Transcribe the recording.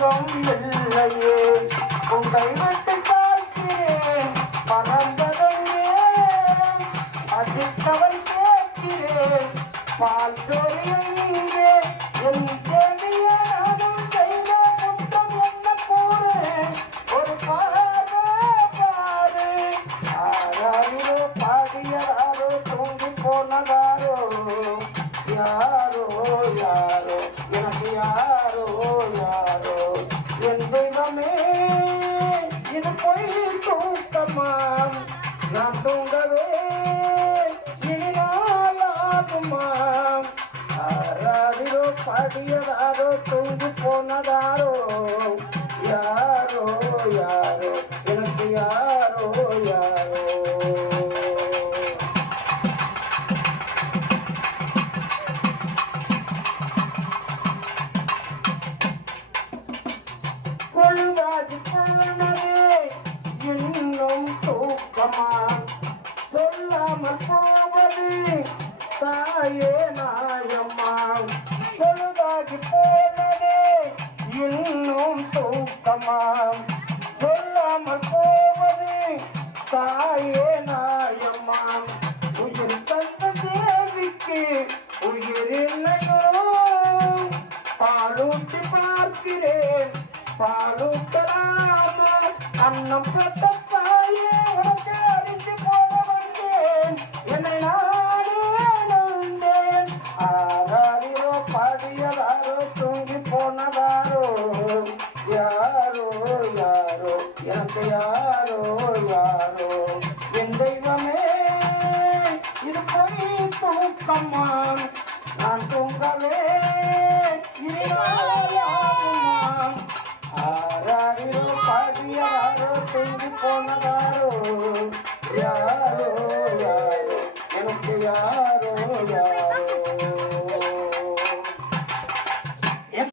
தூக்கம் இல்லையே உங்களை விட்டு பார்க்கிறேன் பறந்ததையே அசித்தவன் கேட்கிறேன் பால் சொரியே என் தேவியானும் செய்த குற்றம் என்ன கூறேன் ஒரு பாரு ஆராரிலோ பாடியதாரோ தூங்கி போனதாரோ யாரோ யாரோ எனக்கு யாரோ யாரோ என் தெய்வமே இது போய் தூக்கமாம் நான் தூங்கவே இனிமாலாகுமாம் ஆராரிலோ பாடியதாரோ தூங்கி போனதாரோ யாரோ யாரோ எனக்கு யாரோ யாரோ கொள்வாதி கொள்ளனரே இன்னும் தூக்கமா சொல்லாமல் போவது தாயே நாயம்மா கொள்வாதி போனதே இன்னும் தூக்கமா சொல்லாமல் போவது தாயே நாயம்மா உயிர் தந்த தேவிக்கு உயிர் இல்லையோ பாலூட்டி பார்க்கிறேன் பாலூட்டலாம அன்னம் கட்ட தாயே உனக்கு அறிந்து போன வந்தேன் என்னை நானே நந்தேன் ஆராரிரோ பாடியதாரோ தூங்கி போனதாரோ யாரோ யாரோ எனக்கு யாரோ யாரோ என் தெய்வமே இது போய் தூக்கம்மா நான் தூங்கவே ஆராரிரோ பாடியதாரோ தூங்கி போனதாரோ யாரோ